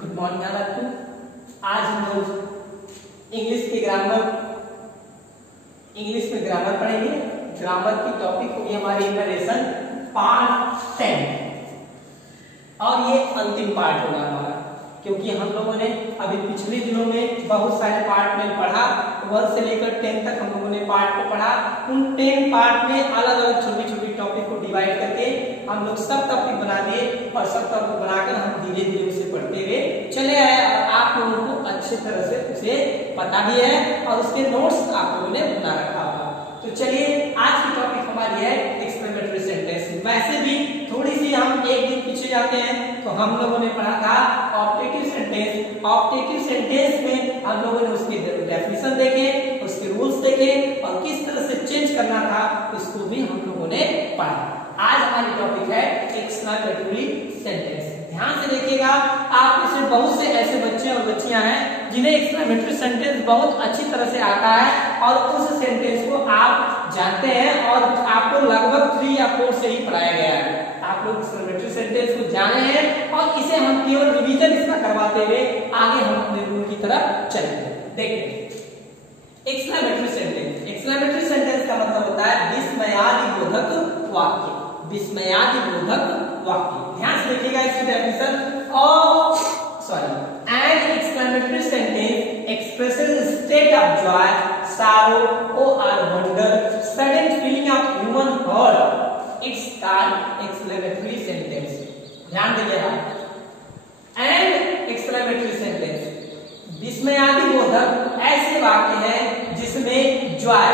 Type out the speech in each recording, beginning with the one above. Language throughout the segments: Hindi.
गुड मॉर्निंग आपको। आज हम लोग इंग्लिश में ग्रामर पढ़ेंगे। ग्रामर की टॉपिक होगी हमारी इनरेशन पार्ट 10 और ये अंतिम पार्ट होगा हमारा, क्योंकि हम लोगों ने अभी पिछले दिनों में बहुत सारे पार्ट में पढ़ा। 1 से लेकर 10 तक हम लोगों ने पार्ट को पढ़ा। उन 10 पार्ट में अलग अलग छोटी छोटी टॉपिक को डिवाइड करके हम लोग सब टॉपिक बना दिए और सब टॉपिक बनाकर हम धीरे धीरे उसे पढ़ते हुए चले आए। आप लोगों को अच्छे तरह से उसे पता भी है और उसके नोट्स आप लोगों ने बना रखा होगा। तो चलिए आज की टॉपिक हमारी है एक्सक्लेमेटरी सेंटेंस। वैसे भी थोड़ी सी हम एक दिन पीछे जाते हैं तो हम लोगों ने पढ़ा था ऑप्टेटिव सेंटेंस। ऑप्टेटिव सेंटेंस में हम लोगों ने उसके डेफिनेशन देखे, उसके रूल्स देखे और किस तरह से चेंज करना था उसको भी हम लोगों ने पढ़ा। आज हमारी टॉपिक है एक्सक्लेमेटरी सेंटेंस। ध्यान से देखिएगा, आप में से बहुत से ऐसे बच्चे और बच्चियां हैं जिन्हें एक्सक्लेमेटरी सेंटेंस बहुत अच्छी तरह से आता है और उस सेंटेंस को आप जानते हैं और आपको लगभग 3 या 4 से ही पढ़ाया गया है। आप लोग एक्सक्लेमेटरी सेंटेंस को जाने हैं और इसे हम केवल रिवीजन इसका करवाते हुए आगे हम अपने रूल की तरफ चलेंगे। देखिए एक्सक्लेमेटरी सेंटेंस। एक्सक्लेमेटरी सेंटेंस का मतलब होता है विस्मयादिबोधक वाक्य। विस्मयादिबोधक वाक्य। ध्यान से देखिएगा इसकी definition. An exclamatory sentence expresses a state of joy, sorrow, or wonder, sudden feeling of human heart. It's called exclamatory sentence. ध्यान दीजिएगा। An exclamatory sentence विस्मयादिबोधक ऐसे वाक्य हैं जिसमें जॉय,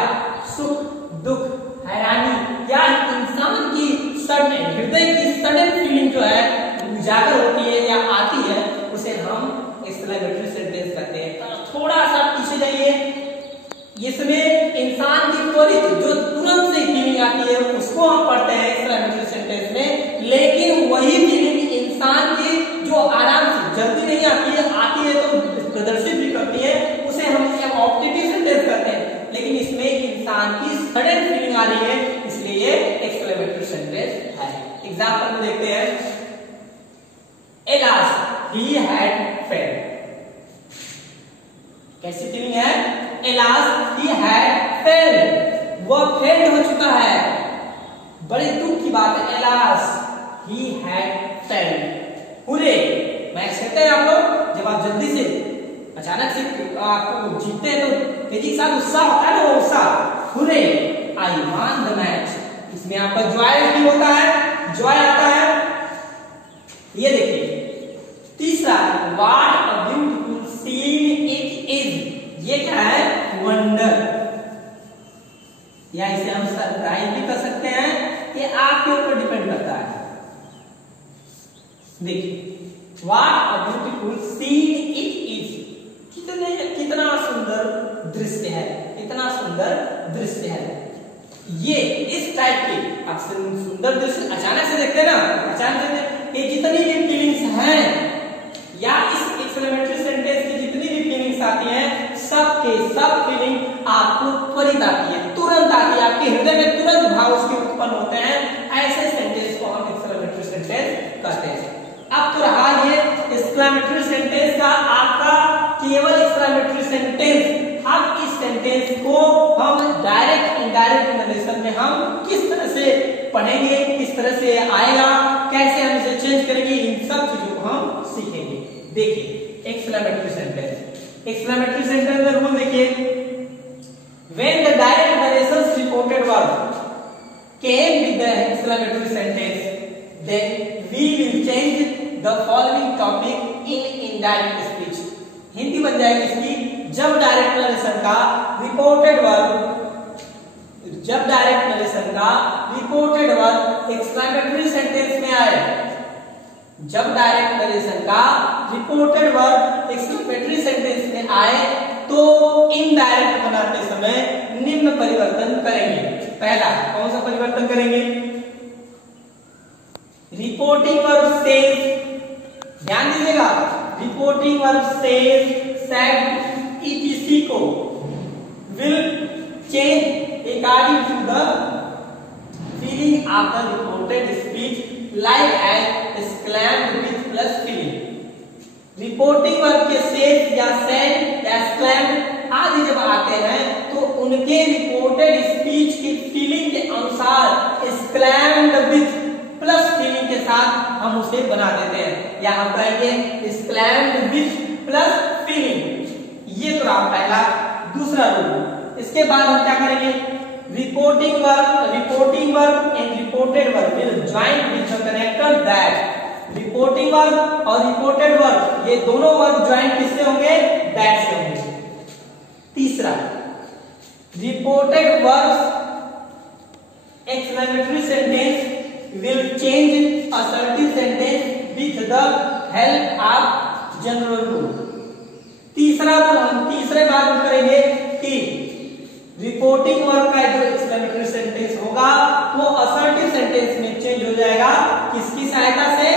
सुख, दुख, हैरानी या इंसान की सडन हृदय की सडन फीलिंग जो है उजागर होती है या आती है, उसे हम एक्सक्लेमेटरी सेंटेंस कहते हैं। थोड़ा सा पीछे जाइए, इसमें इंसान की त्वरित जो तुरंत से फीलिंग आती है उसको हम पढ़ते हैं एक्सक्लेमेटरी सेंटेंस में। लेकिन वही फीलिंग इंसान की जो आराम से जल्दी नहीं आती है तो प्रदर्शित भी करती है, उसे हम ऑप्टेटिव सेंटेंस कहते हैं। लेकिन इसमें इंसान की सडन फीलिंग आ रही है, इसलिए ये एक्सक्लेमेटरी सेंटेंस है। एग्जांपल में देखते हैं, Alas, he had failed. कैसी फीलिंग है? Alas, he had failed. वह फेल हो चुका है। बड़े दुख की बात है। Alas, he had failed. Hurray, match खेलते हैं आप लोग, जब आप जल्दी से अचानक से आपको जीतते हैं तो तेजी के साथ उत्साह होता है ना, वो उत्साह। हुरे, I won the match. इसमें आपका जॉय भी होता है, जॉय आता है। ये देखिए तीसरा, what a beautiful seen it is. ये क्या है? वंडर, या इसे हम सरप्राइज भी कर सकते हैं, ये आपके ऊपर डिपेंड करता है। देखिए what a beautiful seen it is, कितना सुंदर दृश्य है, कितना सुंदर दृश्य है। ये इस टाइप के अक्सर सुंदर दृश्य अचानक से देखते हैं ना, अचानक से ये जितनी भी फीलिंग्स हैं या इस एक्सक्लेमेटरी सेंटेंस की जितनी भी फीलिंग्स आती हैं, सब के सब फीलिंग आपको त्वरित आती है, तुरंत आती है, आपके हृदय में तुरंत भाव उसके उत्पन्न होते हैं। ऐसे सेंटेंस को हम एक्सक्लेमेटरी सेंटेंस कहते हैं। अब तो रहा ये एक्सक्लेमेटरी सेंटेंस का आपका केवल एक्सक्लेमेटरी सेंटेंस। अब इस सेंटेंस को हम डायरेक्ट इनडायरेक्ट नरेशन में हम किस तरह से पढ़ेंगे, किस तरह से आएगा, कैसे हम इसे चेंज करेंगे, इन सब चीजों को हम सीखेंगे। देखिए एक्सक्लेमेटरी सेंटेंस। एक्सक्लेमेटरी सेंटेंस का रूल देखिए, when the direct narrations reported word came with the exclamatory sentence, then we will change the following topic in indirect speech. Hindi बन जाएगी इसकी, जब डायरेक्ट नरेशन का रिपोर्टेड वर्ड एक्सक्लेमेटरी सेंटेंस में आए, जब डायरेक्ट नरेशन का रिपोर्टेड वर्ड एक्सक्लेमेटरी सेंटेंस में आए तो इनडायरेक्ट बनाते समय निम्न परिवर्तन करेंगे। पहला कौन सा परिवर्तन करेंगे? रिपोर्टिंग वर्ब सेज, ध्यान दीजिएगा, reporting verb says, said, etc को will change according to the feeling of the reported speech, like as exclaimed with plus feeling. Reporting verb के सेड या सेड या एक्सक्लेम्ड आदि जब आते हैं तो उनके रिपोर्टेड स्पीच की फीलिंग के अनुसार एक्सक्लेम्ड विथ प्लस फीलिंग के साथ हम उसे बना देते हैं, या हम कहेंगे एक्सक्लेम्ड विथ प्लस फीलिंग। ये तो रहा पहला। दूसरा रूल, इसके बाद हम क्या करेंगे, reporting verb and reported verb will join with the connector that. Reporting verb और रिपोर्टेड वर्ब ये दोनों वर्ब ज्वाइन किससे होंगे, दैट से होंगे। तीसरा, reported verb exclamatory sentence will change assertive sentence with the help of general rule। तीसरा हम तीसरे बात करेंगे कि रिपोर्टिंग वर्ब का जो एक्सक्लेमेटरी सेंटेंस होगा वो असर्टिव सेंटेंस में चेंज हो जाएगा, किसकी सहायता से,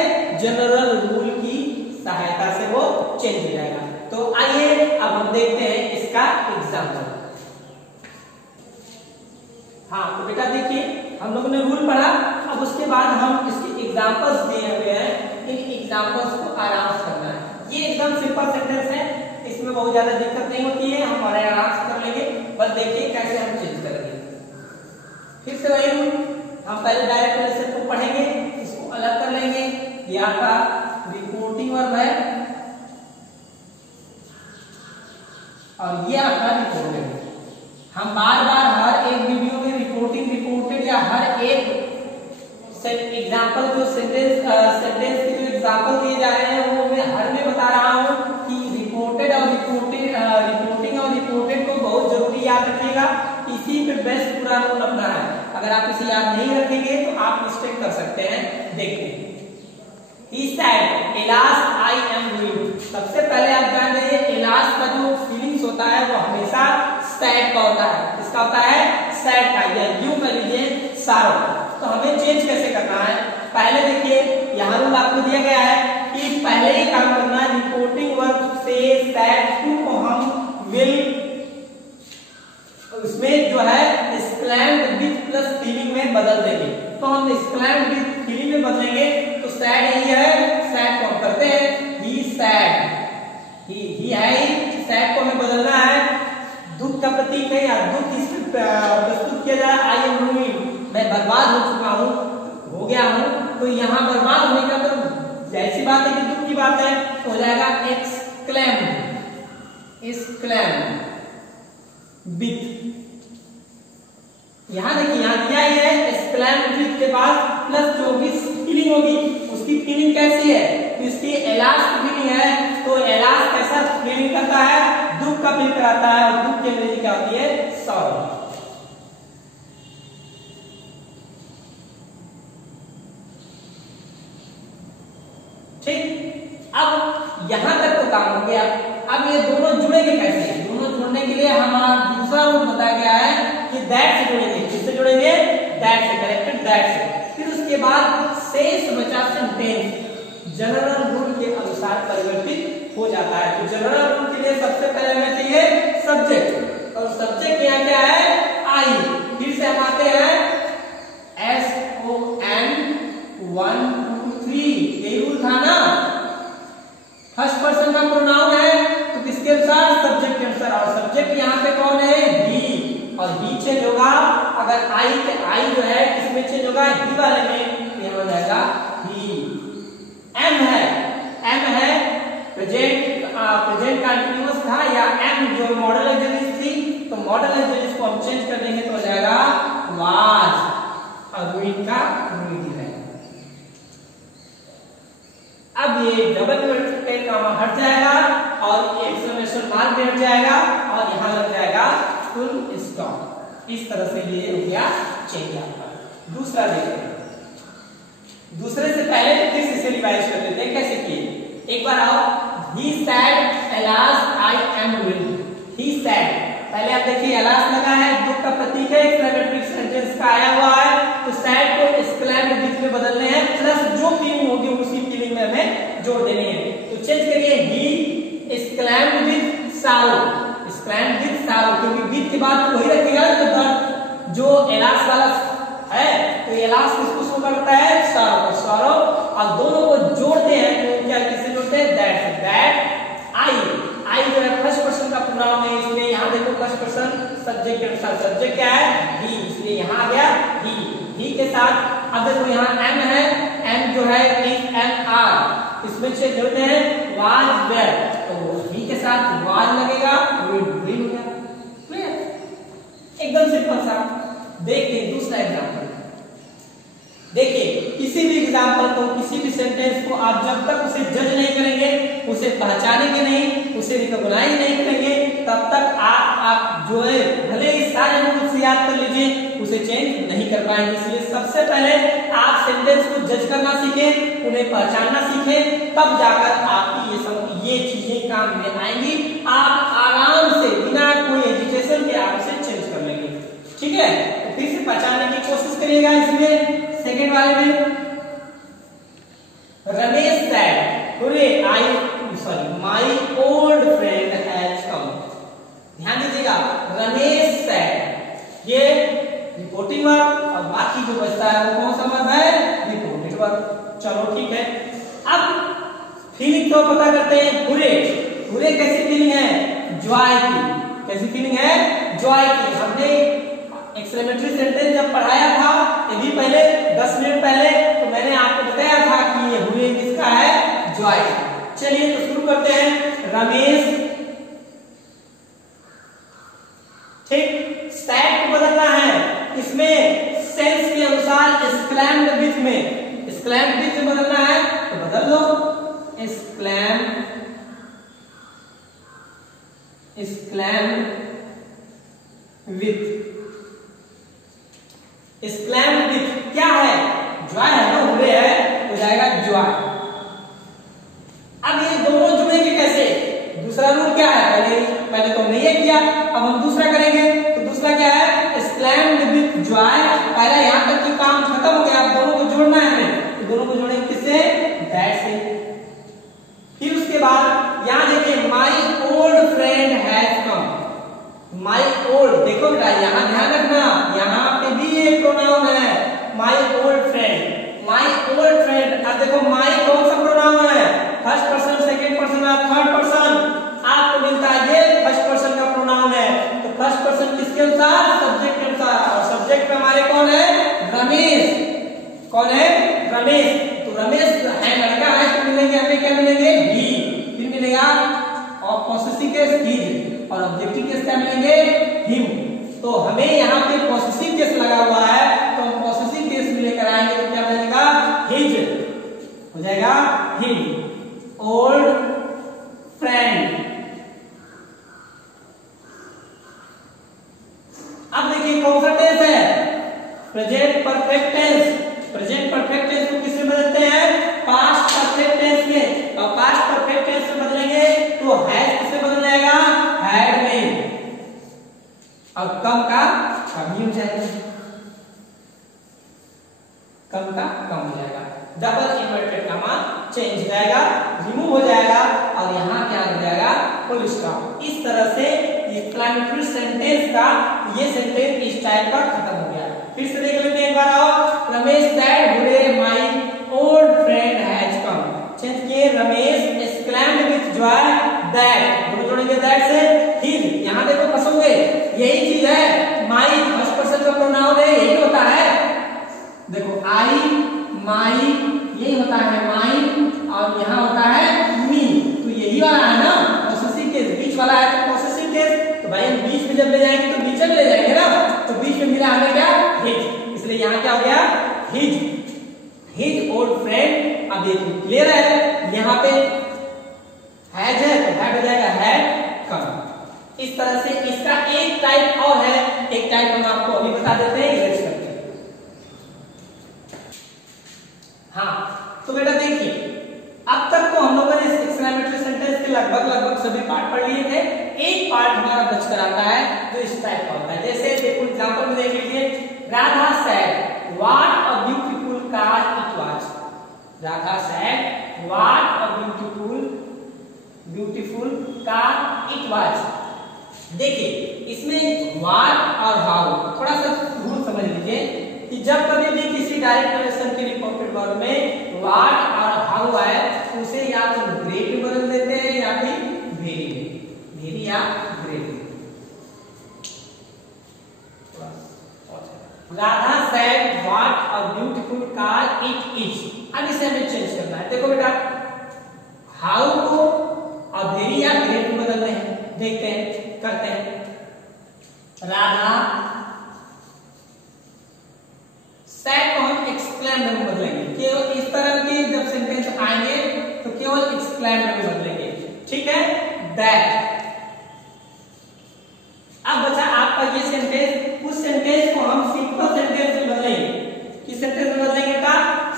जनरल रूल की सहायता से वो चेंज हो जाएगा। तो आइए अब हम देखते हैं इसका एग्जाम्पल। हाँ तो बेटा देखिए, हम लोगों ने रूल पढ़ा, अब उसके बाद हम इसके एग्जांपल्स दिए हुए हैं, इन एग्जांपल्स को आराम से करना है। ये एकदम सिंपल सेंटेंस है, इसमें बहुत ज्यादा दिक्कत नहीं होती है, हम आराम से कर लेंगे। बस देखिए कैसे हम चेंज करेंगे। फिर से वही रूल, हम पहले डायरेक्ट लेसन को पढ़ेंगे, इसको अलग कर लेंगे। ये आपका रिपोर्टिंग वर्ब है और ये आपका रिपोर्टेड है। हम बार बार हर एक वीडियो में रिपोर्टिंग रिपोर्टेड या हर एक एग्जाम्पल जो सेंटेंस के जो एग्जाम्पल दिए जा रहे हैं वो मैं हर में बता रहा हूँ कि रिपोर्टिंग और रिपोर्टेड को बहुत जरूरी याद रखिएगा। इसी पे बेस्ट पूरा रूल अपना है। अगर आप इसे याद नहीं रखेंगे तो आप मिस्टेक कर सकते हैं। देखिए, he said, "Alas, I am ruined." सबसे पहले आप जान लीजिए, एलास का जो फीलिंग्स होता है वो हमेशा सैड का होता है। किसका होता है, सैड का, या यूं कर लीजिए सारो। तो हमें चेंज कैसे करना है, पहले देखिए यहाँ रूल आपको दिया गया है कि पहले ही काम करना है, रिपोर्टिंग वर्ब से सैड टू को हम विल उसमें जो है एक्सक्लेम्ड विथ प्लस फीलिंग में बदल देंगे। तो हम एक्सक्लेम्ड विथ फीलिंग में बदलेंगे तो सैड यही है, सैड को हम करते हैं ही सैड, ही है, सैड को हमें बदलना है, दुख का प्रतीक है या दुख इसमें प्रस्तुत किया जाए, आई एम रूइंड, मैं बर्बाद हो चुका हूँ, हो गया हूँ। तो यहाँ बर्बाद होने का तो जैसी बात है कि दुख की बात है, तो हो जाएगा एक्सक्लेम्ड विथ। यहाँ देखिए, यहाँ दिया ही है एक्सक्लेम्ड विथ के बाद प्लस जो भी फीलिंग होगी उसकी फीलिंग कैसी है, तो इसकी एलास की फीलिंग है। तो एलास कैसा फीलिंग करता है, दुख का फील कराता है, और दुख की अंग्रेजी क्या होती है, सॉरो। ठीक, अब यहां तक तो काम हो गया। अब ये दोनों जुड़ेंगे कैसे, दोनों जुड़ने के लिए हमारा दूसरा रूल बताया गया है कि दैट से जुड़ेंगे। किससे जुड़ेंगे, दैट से, करेक्टेड दैट से। फिर उसके बाद शेष बचा सेंटेंस जनरल रूल के अनुसार परिवर्तित हो जाता है। तो जनरल रूल के लिए सबसे पहले हमें चाहिए सब्जेक्ट, और सब्जेक्ट यहाँ क्या है, आई। फिर से हम आते हैं SON 1 2 3, यही रूल था ना। फर्स्ट पर्सन का प्रोनाउन है तो किसके अनुसार, सब्जेक्ट के अनुसार, और सब्जेक्ट यहाँ पे कौन है, ही, और ही चेंज होगा। अगर आई जो है किसमें चेंज होगा, ही वाले में, ये हो जाएगा ही। एम है प्रेजेंट कंटिन्यूअस था, या एम जो मॉडल एक्सरसाइज थी, तो मॉडल एक्सरसाइज को हम चेंज कर देंगे तो हो जाएगा वाज, और रूइंग का रूइंग है। अब ये डबल इन्वर्टेड कॉमा हट जाएगा और एक्सक्लेमेशन मार्क भी हट जाएगा, और यहाँ लग जाएगा फुल स्टॉप। इस तरह से ये हो गया चेंज आपका। दूसरा देखते हैं, दूसरे से पहले फिर इसे रिवाइज कर लेते हैं कैसे किए। एक बार आओ, he said alas I am ruined, he said, पहले आप देखिए alas लगा है, दुख का प्रतीक है, एक्सक्लेमेटरी सेंटेंस का आया हुआ है, तो sad को एक्सक्लेम्ड विथ में बदलने हैं, प्लस जो फीलिंग होगी उसी फीलिंग में हमें जोड़ देनी है। तो चेंज करिए, he exclaimed with sorrow, exclaimed with sorrow, क्योंकि विथ के बाद वही रखेगा तो दर्द जो एलास वाला है, तो एलास किसको शो करता है, sorrow, और दोनों को जोड़ते हैं तो क्या किससे जोड़ते हैं, दैट आई जो है फर्स्ट पर्सन का प्रोनाउन है, इसलिए यहाँ देखो फर्स्ट पर्सन सब्जेक्ट के अनुसार सब्जेक्ट क्या है ही, इसलिए यहाँ आ गया ही के साथ। अब देखो यहाँ एम है, एम जो है इज एम आर, इसमें से जोड़ते हैं वाज वेयर, तो ही के साथ वाज लगेगा, विल हो गया। क्लियर, एकदम सिंपल सा। देखिए दूसरा एग्जांपल, देखिए किसी भी एग्जांपल को, किसी भी सेंटेंस को आप जब तक उसे जज नहीं करेंगे, उसे पहचानेंगे नहीं, उसे रिकॉग्नाइज नहीं करेंगे, तब तक आप जो है भले ही सारे रूल्स याद कर लीजिए, उसे चेंज नहीं कर पाएंगे। इसलिए सबसे पहले आप सेंटेंस को जज करना सीखें, उन्हें पहचानना सीखें, तब जाकर आपकी ये चीजें काम में आएंगी। आप आराम से बिना कोई एजुकेशन के आप उसे चेंज कर लेंगे। ठीक है, तो फिर से पहचानने की कोशिश करिएगा। इसमें सेकेंड वाले में Ramesh said today my old friend has कम। ध्यान दीजिएगा, रमेश सेड ये रिपोर्टिंग वर्ब, और बाकी जो बचता है वो कौन सा वर्ब है, रिपोर्टेड वर्ब। चलो ठीक है, अब फीलिंग तो पता करते हैं। बुरे कैसी फीलिंग है, जॉय की। कैसी फीलिंग है, जॉय की। हमने एक्सक्लेमेटरी सेंटेंस जब पढ़ाया था, ये भी पहले 10 मिनट पहले, तो मैंने आपको बताया था कि ये हुए किसका है, जॉय। चलिए तो शुरू करते हैं। रमेश, ठीक, सैड को बदलना है, इसमें सेंस के अनुसार एक्सक्लेम्ड विथ में, एक्सक्लेम्ड विथ में बदलना है तो बदल दो, एक्सक्लेम्ड विथ। एक्सक्लेम्ड विथ क्या है, जॉय है ना, हुए है, हो जाएगा जॉय। अब ये दोनों जुड़ेंगे कैसे, दूसरा रूल क्या है, पहले तो हमने ये किया, अब हम दूसरा करेंगे। तो दूसरा क्या है, एक्सक्लेम्ड विथ जॉय। पहला यहां तक की काम खत्म हो गया, अब दोनों को जोड़ना है हमें, तो दोनों को जोड़ेंगे किससे, दैट से। फिर उसके बाद यहां देखिए my old friend has come. My old, देखो बेटा यहां ध्यान रखना, यहां पे भी एक प्रोनाउन है, my old friend, my old friend. अब देखो माय कौन सा प्रोनाउन है, फर्स्ट पर्सन, सेकंड पर्सन और थर्ड पर्सन। आपको मिलता है ये फर्स्ट पर्सन का प्रोनाउन है, तो फर्स्ट पर्सन किसके अनुसार, सब्जेक्ट के अनुसार, और सब्जेक्ट में हमारे कौन है, रमेश। कौन है, रमेश। तो रमेश है, लड़का है, तो मिलेंगे हमें क्या मिलेंगे, ही। फिर मिलेगा और पॉसेसिव केस हिज, और ऑब्जेक्टिव केस क्या मिलेंगे, हिम। तो हमें यहाँ पे पॉसेसिव केस लगा हुआ है, तो हम पॉसेसिव केस में लेकर आएंगे तो क्या मिलेगा, हिज हो जाएगा, हिज ओल्ड फ्रेंड। अब देखिए कौन सा टेंस है, present perfect tense. Present perfect tense को किससे बदलते हैं, पास्ट परफेक्ट टेंस में, और पास्ट परफेक्ट टेंस से बदलेंगे तो हैज किससे बदल जाएगा, हैड में, और कम का कम ही हो जाएगा, कम का कम हो जाएगा, डबल इन्वर्टेड कॉमा चेंज हो जाएगा, रिमूव हो जाएगा, और यहाँ क्या हो जाएगा, फुल स्टॉप। इस तरह से एक्सक्लेमेटरी सेंटेंस का ये सेंटेंस इस टाइप का खत्म हो गया। फिर से देख लेते हैं एक बार आओ। Ramesh said today my old friend has come. Change किए, Ramesh exclaimed with joy that, दोनों जोड़ेंगे दैट से हिज। यहाँ देखो फंसोगे, यही चीज है, माय फर्स्ट पर्सन का प्रोनाउन है, यही होता है। देखो आई, माई, यही होता है माई, और यहाँ होता है मी, तो यही वाला है ना पॉसेसिव केस, बीच वाला है तो पॉसेसिव केस। तो भाई हम बीच में जब ले जाएंगे तो बीच में ले जाएंगे ना, तो बीच में मिला हमें क्या, हिज, इसलिए यहाँ क्या हो गया, हिज ओल्ड फ्रेंड। अब देखिए क्लियर है, यहाँ पे हैज है तो हैड हो जाएगा, हैड कम। इस तरह से इसका एक टाइप और है, एक टाइप हम आपको अभी बता देते हैं, इरेज करके। हाँ तो बेटा देखिए, अब तक तो हम लोगों ने एक्सक्लेमेटरी सेंटेंस के लगभग सभी पार्ट पढ़ लिए थे। एक पार्ट हमारा बचकर आता है जो इस टाइप का होता है। जैसे देखो एग्जांपल में देख लीजिए, Radha said what a beautiful car it was. Radha said what a beautiful car it was. देखिए इसमें व्हाट और हाउ थोड़ा सा रूल समझ लीजिए कि जब कभी भी किसी डायरेक्ट रिलेशन के रिपोर्टेड वर्ब में व्हाट और हाउ आए, उसे या तो ग्रेड में बदल देते हैं या फिर इट इज। अब इसे हमें चेंज करना है। देखो बेटा, हाउ को अब वेरी या ग्रेट में बदल रहे हैं, देखते हैं, करते हैं। राधा सैड को हम एक्सक्लेम में बदलेंगे। केवल इस तरह के जब सेंटेंस आएंगे तो केवल एक्सक्लेम में बदलेंगे, ठीक है। दैट। अब बचा आपका ये सेंटेंस, उस सेंटेंस को हम सिंपल सेंटेंस में बदलेंगे। किस सेंटेंस में बदलेंगे बेटा?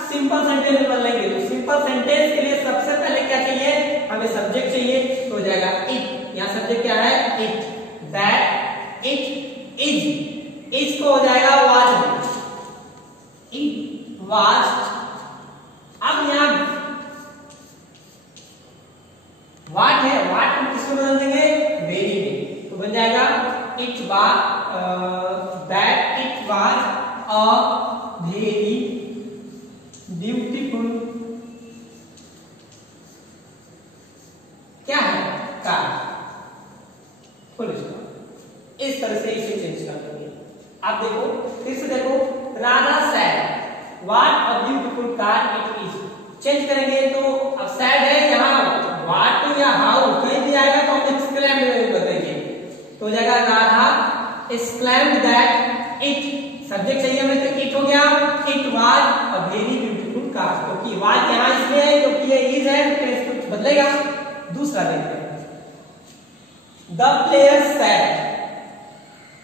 सिंपल सेंटेंस में बदलेंगे। तो सिंपल सेंटेंस के लिए सबसे पहले क्या चाहिए? हमें सब्जेक्ट चाहिए, तो हो जाएगा इट। यहाँ सब्जेक्ट क्या है? It. That it is. Is को हो जाएगा वाज। It was. अब यहाँ व्हाट है, व्हाट को किसमें बदल देंगे? वेरी में। तो बन जाएगा it was, that it was a very beautiful क्या है? कार। Full stop. इस तरह से इसे चेंज कर देंगे। अब देखो, फिर से देखो, Radha sad what a beautiful car it is. Change करेंगे तो अब सैड है, यहाँ व्हाट या हाउ कहीं भी आएगा तो हम एक्सक्लेम में बदलेंगे। तो हो जाएगा Radha exclaimed that it. Subject चाहिए हमें, तो इट हो गया। It was a very beautiful car. क्योंकि वाज यहाँ इसलिए है क्योंकि ये इज है, तो इसको बदलेगा। दूसरा देखते हैं। The player said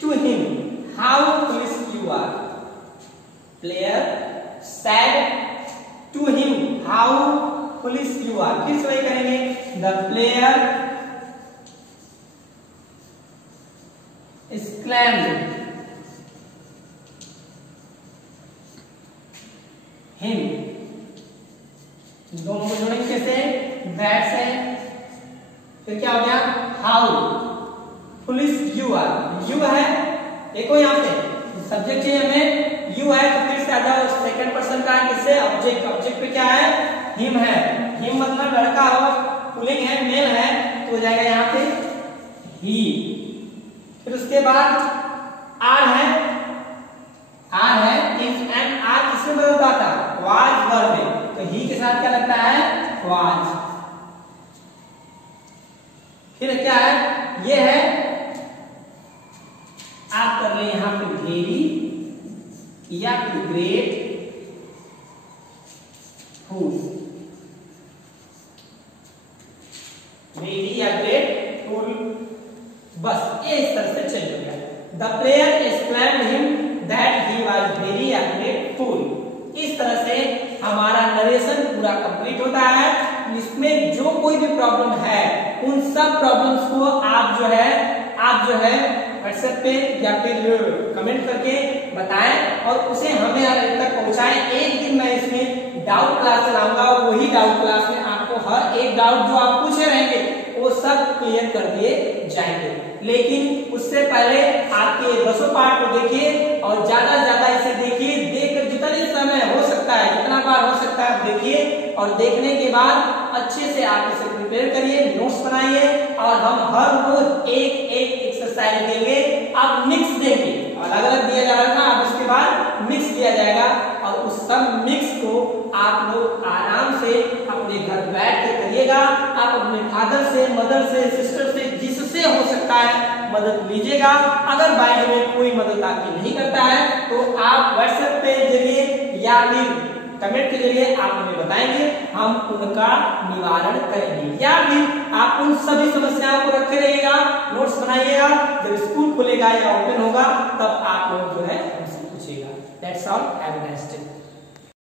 to him how foolish you are. Player said to him how foolish you are. फिर से वही करेंगे। The player exclaimed him। दोनों को जोड़ेंगे कैसे? दैट से। फिर क्या हो गया? How foolish you are. You है, देखो यहाँ पे सब्जेक्ट चाहिए हमें, यू है, तो फिर से आ जाओ सेकंड पर्सन का किससे? ऑब्जेक्ट। ऑब्जेक्ट पे क्या है? हिम है। हिम मतलब लड़का हो, पुल्लिंग है, मेल है, तो हो जाएगा यहाँ पे ही। फिर उसके बाद आर है, आर है, इफ एंड आर किसमें बदलता था? वाज वर्ब में। तो ही के साथ क्या लगता है? वाज। फिर क्या है? ये है, आप कर ले यहां पे वेरी या फिर ग्रेट फूल। वेरी या ग्रेट फूल, बस ये इस तरह से चेंज हो गया। The player exclaimed him that he was very या ग्रेट फूल। इस तरह से हमारा नरेशन पूरा कंप्लीट होता है। इसमें जो कोई भी प्रॉब्लम है, उन सब प्रॉब्लम्स को आप जो है व्हाट्सएप पे या फिर कमेंट करके बताएं और उसे हमें तक पहुंचाएं। एक दिन मैं इसमें डाउट क्लास चलाऊंगा, वही डाउट क्लास में आपको हर एक डाउट जो आप पूछे रहेंगे वो सब क्लियर कर दिए जाएंगे। लेकिन उससे पहले आपके 10 पार्ट को देखिए और ज्यादा से ज्यादा इसे देखिए। देखकर जितने समय हो सकता है, जितना बार हो सकता है आप देखिए, और देखने के बाद अच्छे से आप इसे प्रिपेयर करिए, नोट्स बनाइए, और हम हर रोज एक एक एक्सरसाइज देंगे। आप मिक्स देंगे, अलग अलग दिया जा रहा था, अब इसके बाद मिक्स दिया जाएगा, और उस सब मिक्स को आप लोग आराम से अपने घर बैठ के करिएगा। आप अपने फादर से, मदर से, सिस्टर से, जिससे हो सकता है मदद लीजिएगा। अगर बाई में कोई मदद आपकी नहीं करता है तो आप व्हाट्सएप पे जरिए या फिर कमेंट के जरिए आप हमें बताएंगे, हम उनका निवारण करेंगे। या फिर आप उन सभी समस्याओं को रखे रहिएगा, नोट्स बनाइएगा। जब स्कूल खुलेगा या ओपन होगा तब आप लोग जो है हमसे पूछिएगा। That's all, have a nice day.